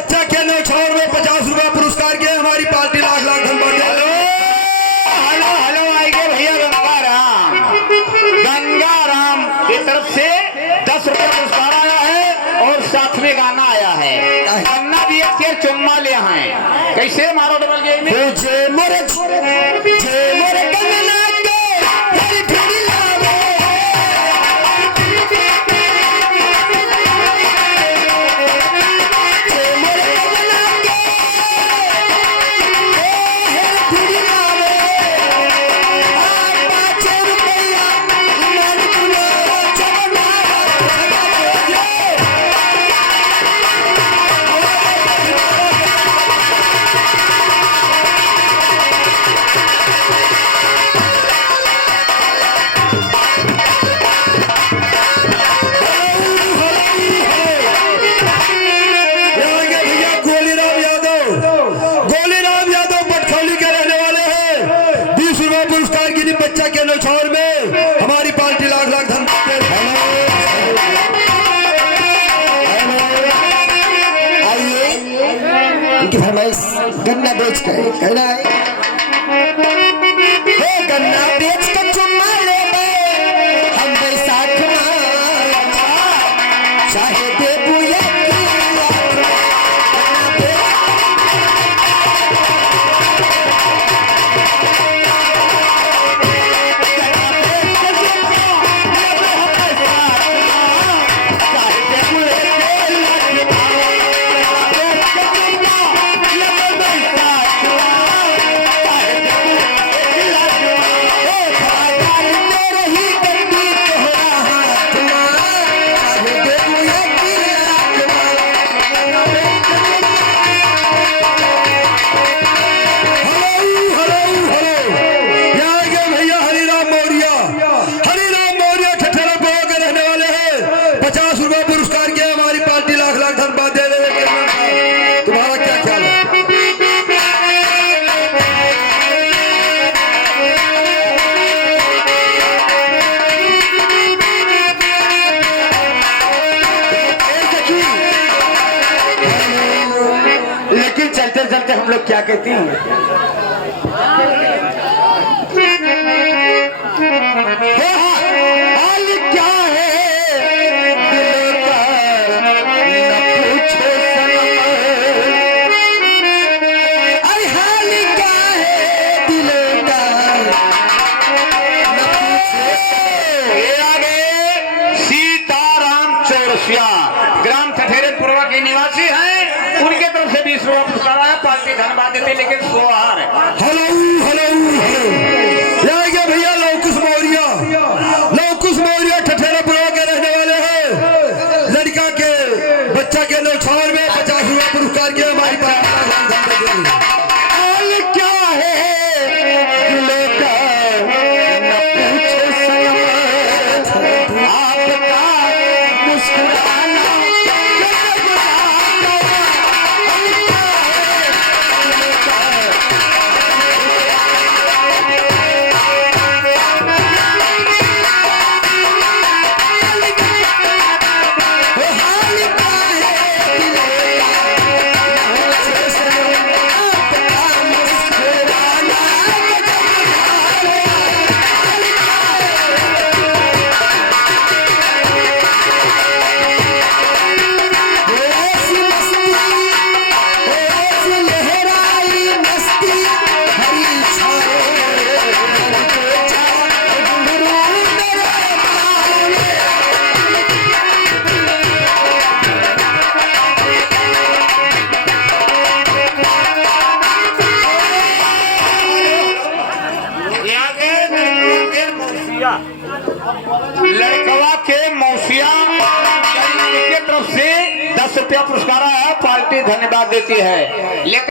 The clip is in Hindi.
बच्चा के न्यौछावर में 50 रुपया पुरस्कार के हमारी पार्टी लाख लाख धन्यवाद। हेलो हेलो आएंगे भैया गंगाराम की तरफ से 10 रुपया पुरस्कार आया है और साथ में गाना आया है। गन्ना भी एक चुम्मा ले हैं। कैसे मारो डबल गेम में जे मोरे गन्ना बच्चा के न्यौछावर में हमारी पार्टी लाख लाख धन्यवाद। आइए इनकी फरमाइश गन्ना बेच कर कहना है गन्ना बेच कर चुम्मा ले हम बैसाख चाहे देबू चलते चलते हम लोग क्या कहते हैं हाल क्या है दिल का न पूछो सनम। अरे हाल क्या है दिल का न पूछो। ये आगे सीताराम चौरसिया ग्राम ठठेरेपुरवा के निवासी हैं। उनके तरफ से 20 रुपया पुरस्कार आया। पार्टी धन्यवाद देते लेकिन सोहार हेलो हेलो हेलो भैया लौकुश मौर्य ठठेरापुरा के रहने वाले हैं। लड़का के बच्चा के न्यौछावर में 50 रुपया पुरस्कार के हमारी पार्टी क्या है दिल का न पूछो सनम। आपका मुस्कुराना लड़कवा के मौसिया की तरफ से 10 रुपया पुरस्कार है। पार्टी धन्यवाद देती है लेकिन